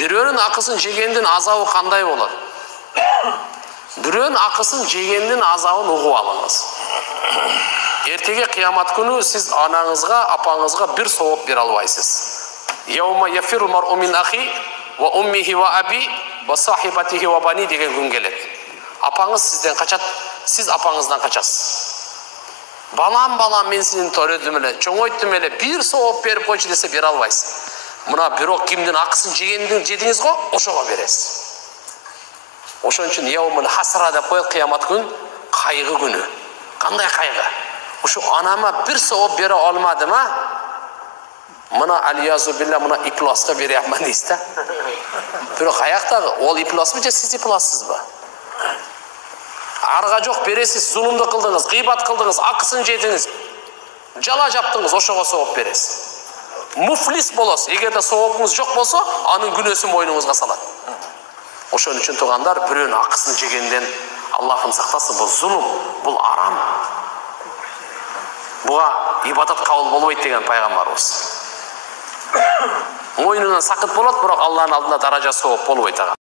Бирөөнүн акысын жегендин азабы кандай болот? Бирөөнүн акысын жегендин азабын угуп алыңыз. Эртеге кыямат күнү сиз анаңызга, апаңызга бир сооп бере албайсыз. Яума яфирул мар'у мин ахи ва уммихи ва аби ва сахибатихи ва бани деген күн келет. Апаңыз сизден качат, сиз апаңыздан качасыз. Балам мен сени төрөдүм эле, чоңойттум эле, бир сооп берип койчу десе бере албайсыз. Мына бирок кимдин акысын жедиңиз го, ошого бересиз. Ошон үчүн яумул хасра деп коет, кыямат күн кайгы күнү. Кандай кайгы? Ушу анама бир сооп бере алмадым, мына алиязу билла мына ипласка бере алман дейсиз да. Бирок аяктагы ол ипласмы же сиз иплассызбы? Арга жок, бересиз, зулумду кылдыңыз, гыйбат кылдыңыз, акысын жедиңиз, жала жаптыңыз, ошого сооп бересиз. Муфлис болосуз. Эгерде соопуңуз жок болсо, анын күнөөсүн мойнуңузга салат. Ошон үчүн туугандар, бирөөнүн акысын жегенден Аллахым сактасын, бул зулум, бул арам. Буга ибадат кабыл болбойт деген пайгамбарыбыз. Мойнунан сакыт болот, бирок Аллахтын алдында даража сооп болбойт ага.